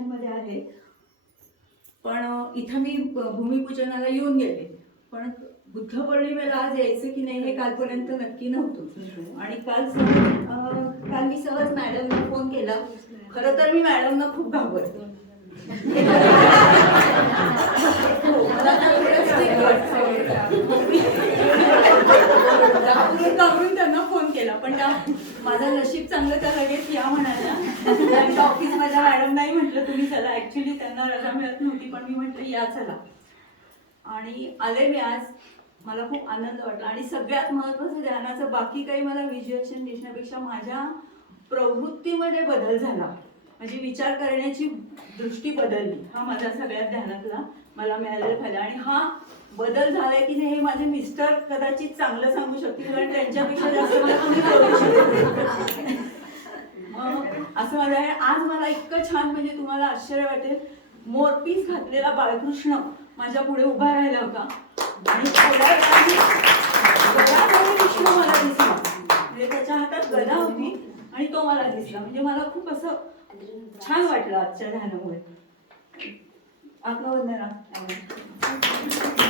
मध्ये आहे. पण इथं मी भूमिपूजनाला येऊन गेले. पण बुद्ध पौर्णिमेला आज यायचं की नाही हे कालपर्यंत नक्की नव्हतं. आणि काल काल मी सहज मॅडमना फोन केला. खरं तर मी मॅडमना खूप घाबरते दिला पण त्या माझं नशीब चांगलं तर लगेच या म्हणाल्या ऑफिस माझ्या मॅडम नाही म्हटलं तुम्ही चला. ऍक्च्युली त्यांना रजा मिळत नव्हती पण मी म्हटलं या चला. आणि आले मी आज. मला खूप आनंद वाटला. आणि सगळ्यात महत्वाचं ध्यानाचं बाकी काही मला व्हिज्युएशन दिसण्यापेक्षा माझ्या प्रवृत्तीमध्ये बदल झाला. म्हणजे विचार करण्याची दृष्टी बदलली. हा माझा सगळ्यात ध्यानातला मला मिळालेलं फायदा आणि हा बदल झालाय की नाही हे माझे मिस्टर कदाचित चांगलं सांगू शकतील कारण त्यांच्यापेक्षा जास्त मला कोणी असं माझं आहे. आज मला इतकं छान म्हणजे तुम्हाला आश्चर्य वाटेल. मोरपीस घातलेला बाळकृष्ण माझ्या पुढे उभा राहिला होता. आणि कृष्ण मला दिसला. म्हणजे त्याच्या हातात गदा होती आणि तो मला दिसला. म्हणजे मला खूप असं छान वाटलं आजच्या ध्यानामुळे. 啊，那问哪了？哎呀。